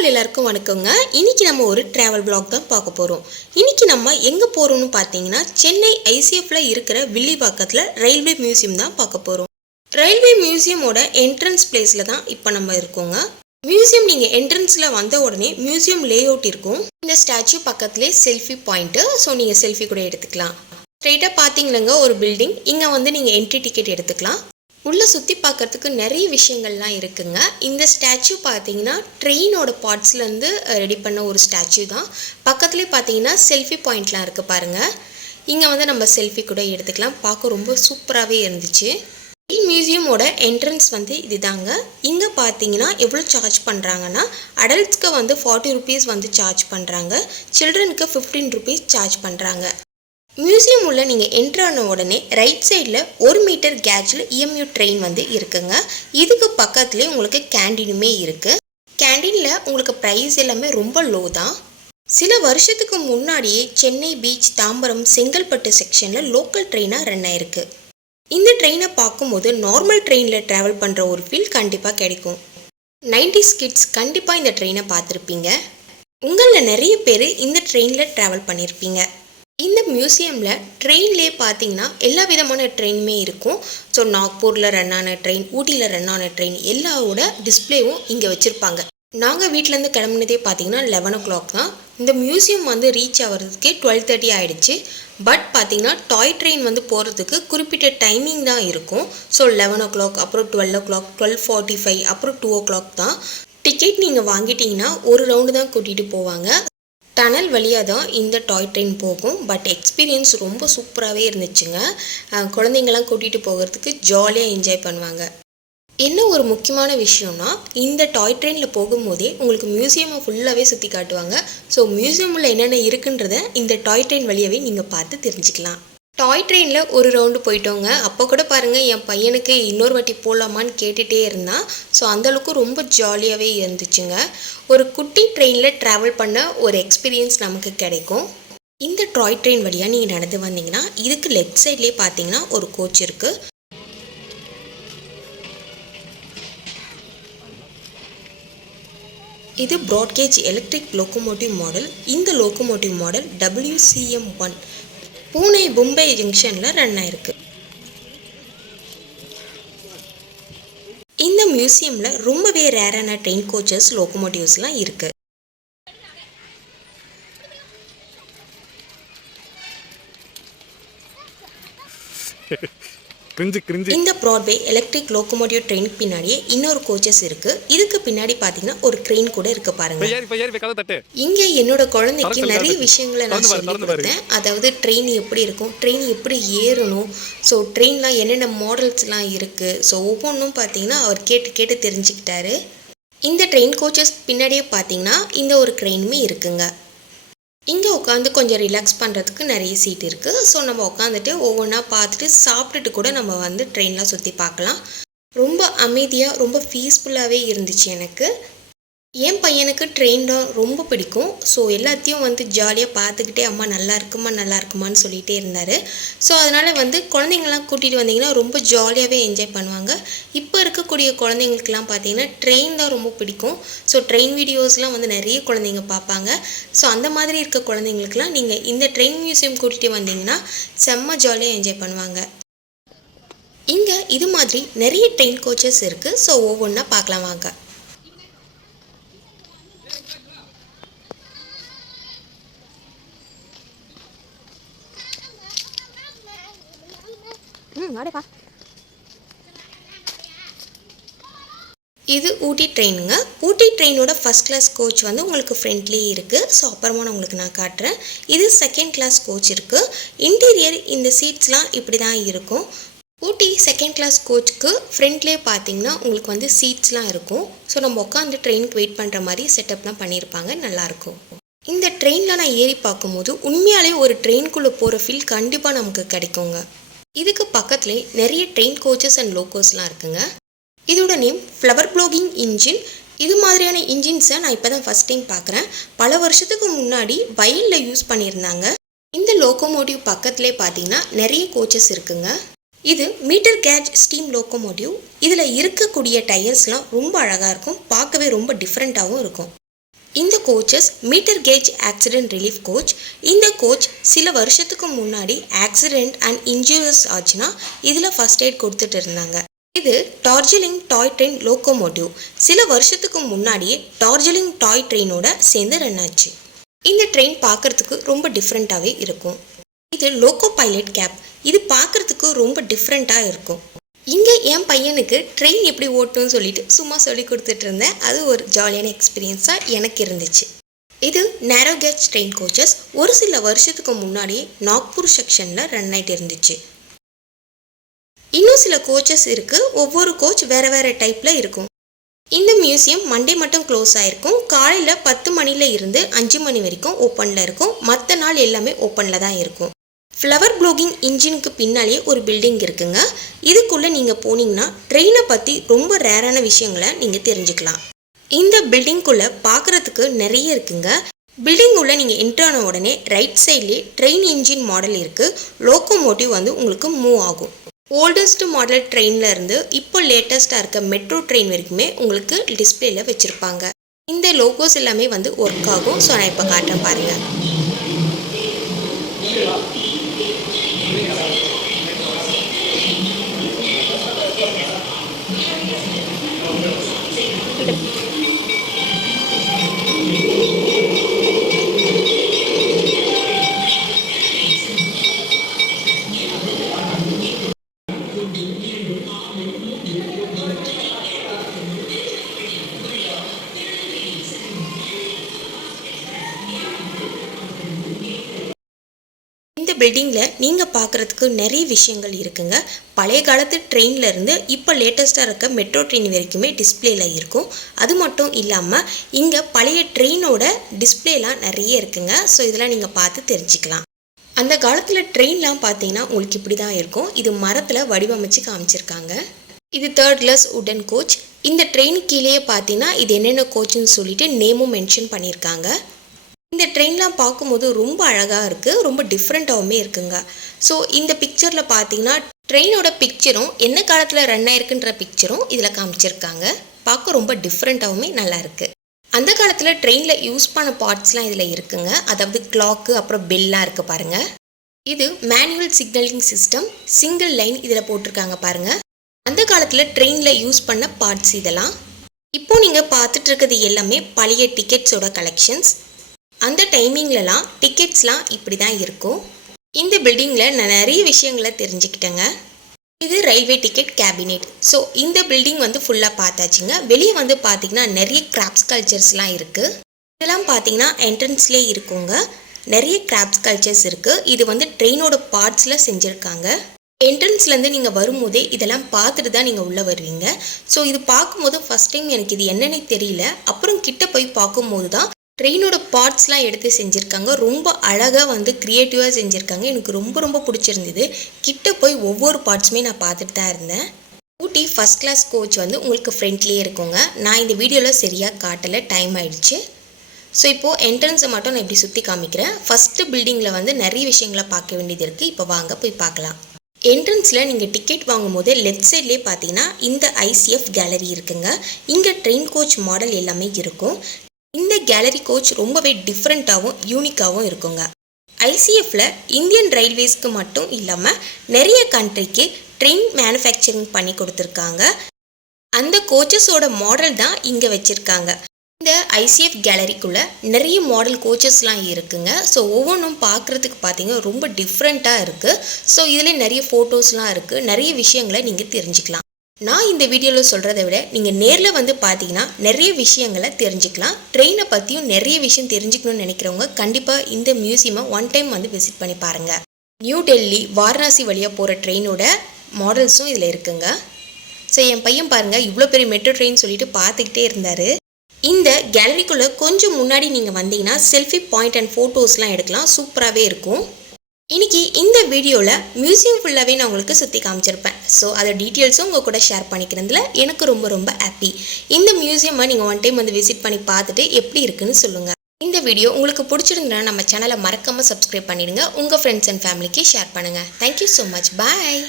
All எல்லாருக்கும் வணக்கங்க. இன்னைக்கு நம்ம ஒரு டிராவல் vlog தான் பார்க்க போறோம். இன்னைக்கு நம்ம எங்க போறோம்னு பார்த்தீங்கன்னா சென்னை ஐசிஎஃப்ல இருக்கிற வில்லிவாக்கத்துல ரயில்வே மியூசியம் தான் பார்க்க போறோம். ரயில்வே மியூசியமோட என்ட்ரன்ஸ் பிளேஸ்ல தான் இப்போ நம்ம இருக்கோங்க. மியூசியம் நீங்க என்ட்ரன்ஸ்ல வந்த உடனே மியூசியம் லே அவுட் இருக்கும். இந்த ஸ்டாச்சு பக்கத்துலேயே செல்ஃபி பாயிண்ட். ஸோ நீங்க செல்ஃபி கூட எடுத்துக்கலாம். ஸ்ட்ரெயிட்டாக பார்த்தீங்களங்க ஒரு பில்டிங். இங்கே வந்து நீங்கள் என்ட்ரி டிக்கெட் எடுத்துக்கலாம். உள்ளே சுற்றி பார்க்கறதுக்கு நிறைய விஷயங்கள்லாம் இருக்குங்க. இந்த ஸ்டாச்சு பார்த்தீங்கன்னா ட்ரெயினோட பார்ட்ஸ்லேருந்து ரெடி பண்ண ஒரு ஸ்டாச்சு தான். பக்கத்துலேயே பார்த்தீங்கன்னா செல்ஃபி பாயிண்ட்லாம் இருக்குது பாருங்கள். இங்கே வந்து நம்ம செல்ஃபி கூட எடுத்துக்கலாம். பார்க்க ரொம்ப சூப்பராகவே இருந்துச்சு. மியூசியமோட என்ட்ரன்ஸ் வந்து இதுதாங்க. இங்கே பார்த்தீங்கன்னா எவ்வளோ சார்ஜ் பண்ணுறாங்கன்னா அடல்ட்ஸ்க்கு வந்து 40 rupees வந்து சார்ஜ் பண்ணுறாங்க, சில்ட்ரனுக்கு 15 rupees சார்ஜ் பண்ணுறாங்க. மியூசியம் உள்ள நீங்கள் என்ட்ரு ஆன உடனே ரைட் சைடில் 1 மீட்டர் கேஜில் இஎம்யூ ட்ரெயின் வந்து இருக்குங்க. இதுக்கு பக்கத்துலேயே உங்களுக்கு கேண்டீனுமே இருக்குது. கேண்டீனில் உங்களுக்கு ப்ரைஸ் எல்லாமே ரொம்ப லோ தான். சில வருஷத்துக்கு முன்னாடியே சென்னை பீச், தாம்பரம், செங்கல்பட்டு செக்ஷனில் லோக்கல் ட்ரெயினாக ரன் ஆயிருக்கு. இந்த ட்ரெயினை பார்க்கும்போது நார்மல் ட்ரெயினில் ட்ராவல் பண்ணுற ஒரு ஃபீல் கண்டிப்பாக கிடைக்கும். 90s கிட்ஸ் கண்டிப்பாக இந்த ட்ரெயினை பார்த்துருப்பீங்க. உங்களில் நிறைய பேர் இந்த ட்ரெயினில் ட்ராவல் பண்ணியிருப்பீங்க. இந்த மியூசியமில் ட்ரெயின்லேயே பார்த்தீங்கன்னா எல்லா விதமான ட்ரெயினுமே இருக்கும். ஸோ நாக்பூரில் ரன் ஆன ட்ரெயின், ஊட்டியில் ரன் ஆன ட்ரெயின் எல்லாரோட டிஸ்பிளேவும் இங்கே வச்சுருப்பாங்க. நாங்கள் வீட்டிலேருந்து கிளம்புனதே பார்த்தீங்கன்னா 11 o'clock தான். இந்த மியூசியம் வந்து ரீச் ஆகிறதுக்கு 12:30 ஆகிடுச்சு. பட் பார்த்தீங்கன்னா டாய் ட்ரெயின் வந்து போகிறதுக்கு குறிப்பிட்ட டைமிங் தான் இருக்கும். ஸோ 11 o'clock, அப்புறம் 12 o'clock, 12:45, அப்புறம் 2 o'clock தான். டிக்கெட் நீங்கள் வாங்கிட்டீங்கன்னா ஒரு ரவுண்டு தான் கூட்டிகிட்டு போவாங்க. டனல் வழியாக தான் இந்த டாய் ட்ரெயின் போகும். பட் எக்ஸ்பீரியன்ஸ் ரொம்ப சூப்பராகவே இருந்துச்சுங்க. குழந்தைங்கள்லாம் கூட்டிகிட்டு போகிறதுக்கு ஜாலியாக என்ஜாய் பண்ணுவாங்க. என்ன ஒரு முக்கியமான விஷயம்னா இந்த டாய் ட்ரெயினில் போகும்போதே உங்களுக்கு மியூசியமை ஃபுல்லாகவே சுற்றி காட்டுவாங்க. ஸோ மியூசியமில் என்னென்ன இருக்குன்றத இந்த டாய் ட்ரெயின் வழியாகவே நீங்கள் பார்த்து தெரிஞ்சுக்கலாம். டாய் ட்ரெயினில் ஒரு ரவுண்டு போயிட்டோங்க. அப்போ கூட பாருங்கள் என் பையனுக்கு இன்னொரு வாட்டி போகலாமான்னு கேட்டுகிட்டே இருந்தான். ஸோ அந்தளவுக்கு ரொம்ப ஜாலியாகவே இருந்துச்சுங்க. ஒரு குட்டி ட்ரெயினில் ட்ராவல் பண்ண ஒரு எக்ஸ்பீரியன்ஸ் நமக்கு கிடைக்கும். இந்த டாய் ட்ரெயின் வழியாக நீங்கள் நடந்து வந்தீங்கன்னா இதுக்கு லெஃப்ட் சைட்லேயே பார்த்தீங்கன்னா ஒரு கோச் இருக்குது. இது ப்ராட்கேஜ் எலக்ட்ரிக் லோக்கோமோட்டிவ் மாடல். இந்த locomotive model WCM1 Pune Mumbai ஜங்ஷனில் ரன் ஆயிருக்கு. இந்த மியூசியமில் ரொம்பவே ரேரான ட்ரெயின் கோச்சஸ், லோக்கோமோட்டிவ்ஸ்லாம் இருக்குது. இந்த ப்ராட்வே எலக்ட்ரிக் லோக்கோமோட்டிவ் ட்ரெயினுக்கு பின்னாடியே இன்னொரு கோச்சஸ் இருக்கு. இதுக்கு பின்னாடி பார்த்தீங்கன்னா ஒரு ட்ரெயின் கூட இருக்கு பாருங்க. இங்கே என்னோட குழந்தைக்கு நிறைய விஷயங்களை நான் சொல்லி கொடுத்தேன். அதாவது ட்ரெயின் எப்படி இருக்கும், ட்ரெயின் எப்படி ஏறணும், ஸோ ட்ரெயின்லாம் என்னென்ன மாடல்ஸ்லாம் இருக்குது. ஸோ ஒவ்வொன்றும் பார்த்தீங்கன்னா அவர் கேட்டு கேட்டு தெரிஞ்சுக்கிட்டாரு. இந்த ட்ரெயின் கோச்சஸ் பின்னாடியே பார்த்தீங்கன்னா இந்த ஒரு ட்ரெயினுமே இருக்குங்க. இங்கே உட்காந்து கொஞ்சம் ரிலாக்ஸ் பண்ணுறதுக்கு நிறைய சீட் இருக்குது. ஸோ நம்ம உட்காந்துட்டு ஒவ்வொன்றா பார்த்துட்டு சாப்பிட்டுட்டு கூட நம்ம வந்து ட்ரெயின்லாம் சுற்றி பார்க்கலாம். ரொம்ப அமைதியாக ரொம்ப பீஸ்ஃபுல்லாகவே இருந்துச்சு எனக்கு. என் பையனுக்கு ட்ரெயின் தான் ரொம்ப பிடிக்கும். ஸோ எல்லாத்தையும் வந்து ஜாலியாக பார்த்துக்கிட்டே அம்மா நல்லா இருக்குமான்னு சொல்லிகிட்டே இருந்தார். ஸோ அதனால் வந்து குழந்தைங்கள்லாம் கூட்டிகிட்டு வந்தீங்கன்னா ரொம்ப ஜாலியாகவே என்ஜாய் பண்ணுவாங்க. இப்போ இருக்கக்கூடிய குழந்தைங்களுக்குலாம் பார்த்தீங்கன்னா ட்ரெயின் தான் ரொம்ப பிடிக்கும். ஸோ ட்ரெயின் வீடியோஸ்லாம் வந்து நிறைய குழந்தைங்க பார்ப்பாங்க. ஸோ அந்த மாதிரி இருக்க குழந்தைங்களுக்குலாம் நீங்கள் இந்த ட்ரெயின் மியூசியம் கூட்டிகிட்டு வந்தீங்கன்னா செம்ம ஜாலியாக என்ஜாய் பண்ணுவாங்க. இங்கே இது மாதிரி நிறைய ட்ரெயின் கோச்சஸ் இருக்குது. ஸோ ஒவ்வொன்றா பார்க்கலாம் வாங்க. இது ஊட்டி ட்ரெயினுங்க. ஊட்டி ட்ரெயினோட ஃபஸ்ட் கிளாஸ் கோச் வந்து உங்களுக்கு ஃப்ரண்ட்லேயே இருக்குது. ஸோ அப்புறமா நான் உங்களுக்கு காட்டுறேன். இது செகண்ட் கிளாஸ் கோச் இருக்குது. இன்டீரியர் இந்த சீட்ஸ்லாம் இப்படி தான் இருக்கும். ஊட்டி செகண்ட் கிளாஸ் கோச்சுக்கு ஃப்ரண்ட்லேயே பார்த்தீங்கன்னா உங்களுக்கு வந்து சீட்ஸ்லாம் இருக்கும். ஸோ நம்ம உட்காந்து ட்ரெயினுக்கு வெயிட் பண்ணுற மாதிரி செட்டப்லாம் பண்ணியிருப்பாங்க, நல்லாயிருக்கும். இந்த ட்ரெயினில் நான் ஏறி பார்க்கும்போது உண்மையாலே ஒரு ட்ரெயின்குள்ளே போகிற ஃபீல் கண்டிப்பாக நமக்கு கிடைக்குங்க. இதுக்கு பக்கத்துலேயே நிறைய ட்ரெயின் கோச்சஸ் அண்ட் லோக்கோஸ்லாம் இருக்குங்க. இதோட நேம் ஃப்ளவர் ப்ளோகிங் இன்ஜின். இது மாதிரியான இன்ஜின்ஸை நான் இப்போ தான் ஃபஸ்ட் டைம் பார்க்குறேன். பல வருஷத்துக்கு முன்னாடி வயலில் யூஸ் பண்ணியிருந்தாங்க. இந்த லோக்கோமோட்டிவ் பக்கத்துலேயே பார்த்தீங்கன்னா நிறைய கோச்சஸ் இருக்குங்க. இது மீட்டர் கேஜ் ஸ்டீம் லோக்கோமோட்டிவ். இதில் இருக்கக்கூடிய டயர்ஸ்லாம் ரொம்ப அழகாக இருக்கும், பார்க்கவே ரொம்ப டிஃப்ரெண்ட்டாகவும் இருக்கும். இந்த coaches metre gauge accident relief coach. இந்த கோச் சில வருஷத்துக்கு முன்னாடி ஆக்சிடென்ட் அண்ட் இன்ஜூரியஸ் ஆச்சுன்னா இதில் ஃபர்ஸ்ட் எய்ட் கொடுத்துட்டு இருந்தாங்க. இது டார்ஜிலிங் டாய் ட்ரெயின் லோக்கோமோட்டிவ். சில வருஷத்துக்கு முன்னாடியே டார்ஜிலிங் டாய் ட்ரெயினோட சேர்ந்து ரன் ஆச்சு. இந்த ட்ரெயின் பார்க்கறதுக்கு ரொம்ப டிஃப்ரெண்ட்டாகவே இருக்கும். இது லோக்கோ பைலட் கேப். இது பார்க்கறதுக்கு ரொம்ப டிஃப்ரெண்ட்டாக இருக்கும். இங்கே என் பையனுக்கு ட்ரெயின் எப்படி ஓட்டணும்னு சொல்லிட்டு சும்மா சொல்லி கொடுத்துட்டு இருந்தேன். அது ஒரு ஜாலியான எக்ஸ்பீரியன்ஸாக எனக்கு இருந்துச்சு. இது நேரோ கேஜ் ட்ரெயின் கோச்சஸ். ஒரு சில வருஷத்துக்கு முன்னாடியே நாக்பூர் செக்ஷனில் ரன் ஆகிட்டு இருந்துச்சு. இன்னும் சில கோச்சஸ் இருக்குது. ஒவ்வொரு கோச் வேறு வேறு டைப்பில் இருக்கும். இந்த மியூசியம் மண்டே மட்டும் க்ளோஸ் ஆகிருக்கும். காலையில் 10 மணியில் இருந்து 5 மணி வரைக்கும் ஓப்பனில் இருக்கும். மற்ற நாள் எல்லாமே ஓப்பனில் தான் இருக்கும். ஃப்ளவர் ப்ளோகிங் இன்ஜினுக்கு பின்னாலேயே ஒரு பில்டிங் இருக்குங்க. இதுக்குள்ளே நீங்கள் போனீங்கன்னா ட்ரெயினை பற்றி ரொம்ப ரேரான விஷயங்களை நீங்கள் தெரிஞ்சுக்கலாம். இந்த பில்டிங்குள்ளே பார்க்குறதுக்கு நிறைய இருக்குங்க. பில்டிங் உள்ள நீங்கள் என்ட்ரான உடனே ரைட் சைட்லேயே ட்ரெயின் இன்ஜின் மாடல் இருக்குது. லோக்கோமோட்டிவ் வந்து உங்களுக்கு மூவ் ஆகும். ஓல்டஸ்ட் மாடல் ட்ரெயினில் இருந்து இப்போ லேட்டஸ்ட்டாக இருக்க மெட்ரோ ட்ரெயின் வரைக்குமே உங்களுக்கு டிஸ்பிளேல வச்சுருப்பாங்க. இந்த லோகோஸ் எல்லாமே வந்து ஒர்க் ஆகும். ஸோ நான் இப்போ காட்டுறேன் பாருங்கள். இந்த பில்டிங்கில் நீங்கள் பார்க்குறதுக்கு நிறைய விஷயங்கள் இருக்குங்க. பழைய காலத்து ட்ரெயினில் இருந்து இப்போ லேட்டஸ்ட்டாக இருக்க மெட்ரோ ட்ரெயின் வரைக்குமே டிஸ்பிளேல இருக்கும். அது மட்டும் இல்லாமல் இங்கே பழைய ட்ரெயினோட டிஸ்பிளேலாம் நிறைய இருக்குங்க. ஸோ இதெல்லாம் நீங்கள் பார்த்து தெரிஞ்சுக்கலாம். அந்த காலத்தில் ட்ரெயின்லாம் பார்த்தீங்கன்னா உங்களுக்கு இப்படி தான் இருக்கும். இது மரத்தில் வடிவமைச்சு காமிச்சிருக்காங்க. இது 3rd கிளாஸ் உடன் கோச். இந்த ட்ரெயின் கீழேயே பார்த்தீங்கன்னா இது என்னென்ன கோச்சுன்னு சொல்லிட்டு நேமும் மென்ஷன் பண்ணியிருக்காங்க. இந்த ட்ரெயின்லாம் பார்க்கும்போது ரொம்ப அழகாக இருக்குது. ரொம்ப டிஃப்ரெண்ட்டாகவுமே இருக்குங்க. ஸோ இந்த பிக்சரில் பார்த்தீங்கன்னா ட்ரெயினோட பிக்சரும் என்ன காலத்தில் ரன் ஆயிருக்குன்ற பிக்சரும் இதில் காமிச்சிருக்காங்க. பார்க்க ரொம்ப டிஃப்ரெண்ட்டாகவுமே நல்லா இருக்குது. அந்த காலத்தில் ட்ரெயினில் யூஸ் பண்ண பார்ட்ஸ்லாம் இதில் இருக்குங்க. அதாவது கிளாக்கு, அப்புறம் பெல்லாம் இருக்குது பாருங்கள். இது manual signalling system. Single line இதில் போட்டிருக்காங்க பாருங்கள். அந்த காலத்தில் ட்ரெயினில் யூஸ் பண்ண பார்ட்ஸ் இதெல்லாம். இப்போது நீங்கள் பார்த்துட்டு இருக்கிறது எல்லாமே பழைய டிக்கெட்ஸோட கலெக்ஷன்ஸ். அந்த டைமிங்லலாம் டிக்கெட்ஸ்லாம் இப்படி தான் இருக்கும். இந்த பில்டிங்கில் நான் நிறைய விஷயங்களை தெரிஞ்சுக்கிட்டேங்க. இது ரயில்வே டிக்கெட் கேபினெட். ஸோ இந்த பில்டிங் வந்து ஃபுல்லாக பார்த்தாச்சுங்க. வெளியே வந்து பார்த்திங்கன்னா நிறைய கிராஃப்ட்ஸ் கல்ச்சர்ஸ்லாம் இருக்குது. இதெல்லாம் பார்த்தீங்கன்னா என்ட்ரன்ஸ்லேயே இருக்குங்க. நிறைய கிராஃப்ட்ஸ் கல்ச்சர்ஸ் இருக்குது. இது வந்து ட்ரெயினோட பார்ட்ஸில் செஞ்சுருக்காங்க. என்ட்ரன்ஸ்லேருந்து நீங்கள் வரும்போதே இதெல்லாம் பார்த்துட்டு தான் நீங்கள் உள்ளே வருவீங்க. ஸோ இது பார்க்கும்போது ஃபஸ்ட் டைம் எனக்கு இது என்னன்னே தெரியல. அப்புறம் கிட்ட போய் பார்க்கும்போது தான் ட்ரெயினோட பார்ட்ஸ்லாம் எடுத்து செஞ்சுருக்காங்க. ரொம்ப அழகாக வந்து க்ரியேட்டிவாக செஞ்சுருக்காங்க. எனக்கு ரொம்ப பிடிச்சிருந்தது. கிட்ட போய் ஒவ்வொரு பார்ட்ஸுமே நான் பார்த்துட்டு தான் இருந்தேன். ஊட்டி ஃபஸ்ட் கிளாஸ் கோச் வந்து உங்களுக்கு ஃப்ரெண்ட்லேயே இருக்குங்க. நான் இந்த வீடியோவில் சரியாக காட்டலை, டைம் ஆயிடுச்சு. ஸோ இப்போது என்ட்ரன்ஸை மட்டும் நான் இப்படி சுற்றி காமிக்கிறேன். ஃபஸ்ட்டு பில்டிங்கில் வந்து நிறைய விஷயங்களை பார்க்க வேண்டியது இருக்குது. இப்போ வாங்க போய் பார்க்கலாம். என்ட்ரன்ஸில் நீங்கள் டிக்கெட் வாங்கும் போது லெஃப்ட் சைட்லேயே பார்த்தீங்கன்னா இந்த ஐசிஎஃப் கேலரி இருக்குங்க. இங்கே ட்ரெயின் கோச் மாடல் எல்லாமே இருக்கும். இந்த கேலரி கோச் ரொம்பவே டிஃப்ரெண்ட்டாகவும் யூனிக்காகவும் இருக்குங்க. ஐசிஎஃப்ல இந்தியன் ரயில்வேஸ்க்கு மட்டும் இல்லாமல் நிறைய கண்ட்ரிக்கு ட்ரெயின் மேனுஃபேக்சரிங் பண்ணி கொடுத்துருக்காங்க. அந்த கோச்சஸோட மாடல் தான் இங்கே வச்சுருக்காங்க. இந்த ஐசிஎஃப் கேலரிக்குள்ளே நிறைய மாடல் கோச்சஸ்லாம் இருக்குங்க. ஸோ ஒவ்வொன்றும் பார்க்குறதுக்கு பார்த்தீங்கன்னா ரொம்ப டிஃப்ரெண்ட்டாக இருக்குது. ஸோ இதில் நிறைய ஃபோட்டோஸ்லாம் இருக்குது. நிறைய விஷயங்களை நீங்கள் தெரிஞ்சுக்கலாம். நான் இந்த வீடியோவில் சொல்கிறத விட நீங்கள் நேரில் வந்து பார்த்தீங்கன்னா நிறைய விஷயங்களை தெரிஞ்சுக்கலாம். ட்ரெயினை பற்றியும் நிறைய விஷயம் தெரிஞ்சுக்கணும்னு நினைக்கிறவங்க கண்டிப்பாக இந்த மியூசியமை ஒன் டைம் வந்து விசிட் பண்ணி பாருங்கள். நியூ டெல்லி, வாரணாசி வழியாக போகிற ட்ரெயினோட மாடல்ஸும் இதில் இருக்குங்க. ஸோ என் பையன் பாருங்கள் இவ்வளோ பெரிய மெட்ரோ ட்ரெயின் சொல்லிட்டு பார்த்துக்கிட்டே இருந்தார். இந்த கேலரிக்குள்ளே கொஞ்சம் முன்னாடி நீங்கள் வந்தீங்கன்னா செல்ஃபி பாயிண்ட் அண்ட் ஃபோட்டோஸ்லாம் எடுக்கலாம். சூப்பராகவே இருக்கும். இன்றைக்கி இந்த வீடியோவில் மியூசியம் ஃபுல்லாகவே நான் உங்களுக்கு சுற்றி காமிச்சிருப்பேன். ஸோ அதை டீட்டெயில்ஸும் உங்கள் கூட ஷேர் பண்ணிக்கிறதுல எனக்கு ரொம்ப ஹாப்பி. இந்த மியூசியமை நீங்கள் ஒன் டைம் வந்து விசிட் பண்ணி பார்த்துட்டு எப்படி இருக்குன்னு சொல்லுங்கள். இந்த வீடியோ உங்களுக்கு பிடிச்சிருந்தா நம்ம சேனலை மறக்காமல் சப்ஸ்கிரைப் பண்ணிடுங்க. உங்கள் ஃப்ரெண்ட்ஸ் அண்ட் ஃபேமிலிக்கு ஷேர் பண்ணுங்கள். Thank you so much. பாய்.